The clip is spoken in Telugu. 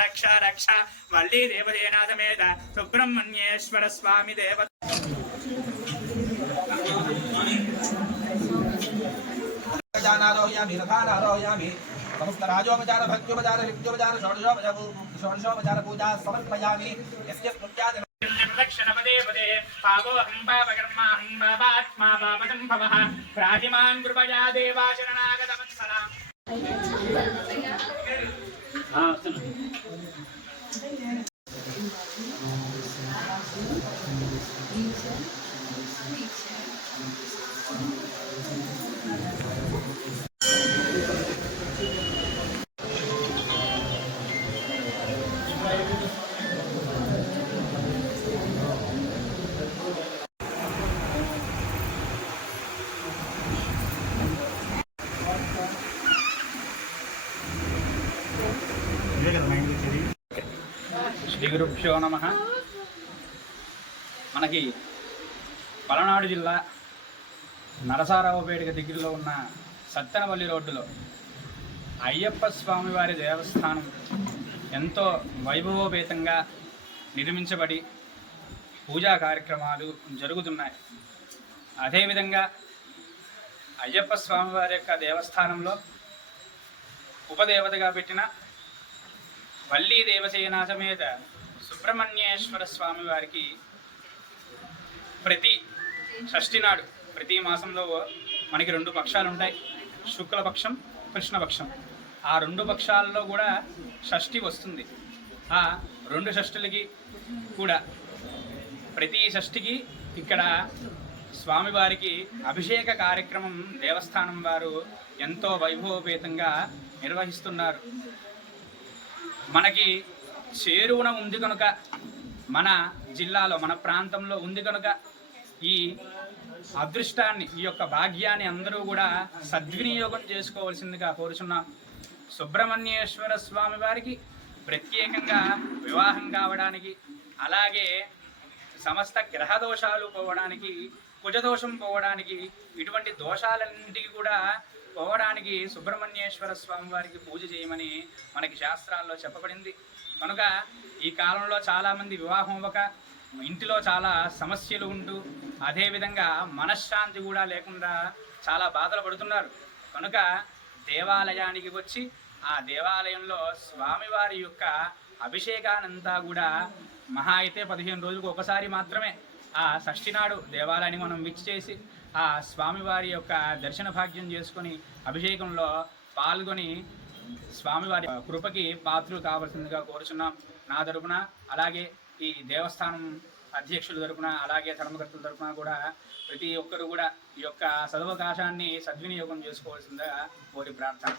రక్ష రక్ష వల్లి దేవదేనా సమేత సుబ్రహ్మణ్యేశ్వర స్వామి దేవ समस्त राजोपचार भक्त्योपचार लिप्योपचार षोडशोपचार पूजा समर्पयामि यस्य स्तुत्यादि दक्षिणपदे पदे पावोऽहं पापकर्माहं पापात्मा पापदं भवः प्राहिमान् कृपया देवा शरणागतवत्सला శ్రీ గురుభ్యో నమః. మనకి పలనాడు జిల్లా నరసారావుపేట దగ్గరలో ఉన్న సత్తెనపల్లి రోడ్డులో అయ్యప్ప స్వామివారి దేవస్థానం ఎంతో వైభవోపేతంగా నిర్మించబడి పూజా కార్యక్రమాలు జరుగుతున్నాయి. అదేవిధంగా అయ్యప్ప స్వామివారి యొక్క దేవస్థానంలో ఉపదేవతగా పెట్టిన వల్లీ దేవసేనా సమేత సుబ్రహ్మణ్యేశ్వర స్వామి వారికి ప్రతి షష్ఠి నాడు ప్రతి మాసంలో మనకి 2 పక్షాలు ఉంటాయి, శుక్లపక్షం కృష్ణపక్షం. ఆ 2 పక్షాలలో కూడా షష్ఠి వస్తుంది. ఆ 2 షష్ఠులకి కూడా ప్రతి షష్ఠికి ఇక్కడ స్వామివారికి అభిషేక కార్యక్రమం దేవస్థానం వారు ఎంతో వైభవోపేతంగా నిర్వహిస్తున్నారు. మనకి చేరువున ఉంది కనుక, మన జిల్లాలో మన ప్రాంతంలో ఉంది కనుక ఈ అదృష్టాన్ని, ఈ యొక్క భాగ్యాన్ని అందరూ కూడా సద్వినియోగం చేసుకోవాల్సిందిగా కోరుచున్నాం. సుబ్రహ్మణ్యేశ్వర స్వామి వారికి ప్రత్యేకంగా వివాహం కావడానికి, అలాగే సమస్త గ్రహ దోషాలు పోవడానికి, కుజదోషం పోవడానికి, ఇటువంటి దోషాలన్నింటికి కూడా పోవడానికి సుబ్రహ్మణ్యేశ్వర స్వామి వారికి పూజ చేయమని మనకి శాస్త్రాల్లో చెప్పబడింది. కనుక ఈ కాలంలో చాలామంది వివాహం అవ్వక ఇంటిలో చాలా సమస్యలు ఉంటూ, అదేవిధంగా మనశ్శాంతి కూడా లేకుండా చాలా బాధలు పడుతున్నారు. కనుక దేవాలయానికి వచ్చి ఆ దేవాలయంలో స్వామివారి యొక్క అభిషేకానంతా కూడా మహా అయితే 15 రోజులకు ఒకసారి మాత్రమే ఆ షష్ఠి నాడు దేవాలయాన్ని మనం విచ్చేసి ఆ స్వామివారి యొక్క దర్శన భాగ్యం చేసుకొని అభిషేకంలో పాల్గొని స్వామివారి కృపకి పాత్రలు కావాల్సిందిగా కోరుచున్నాం. నా తరపున, అలాగే ఈ దేవస్థానం అధ్యక్షుల తరపున, అలాగే ధర్మకర్తల తరపున కూడా ప్రతి ఒక్కరు కూడా ఈ యొక్క సదవకాశాన్ని సద్వినియోగం చేసుకోవాల్సిందిగా కోరి ప్రార్థన.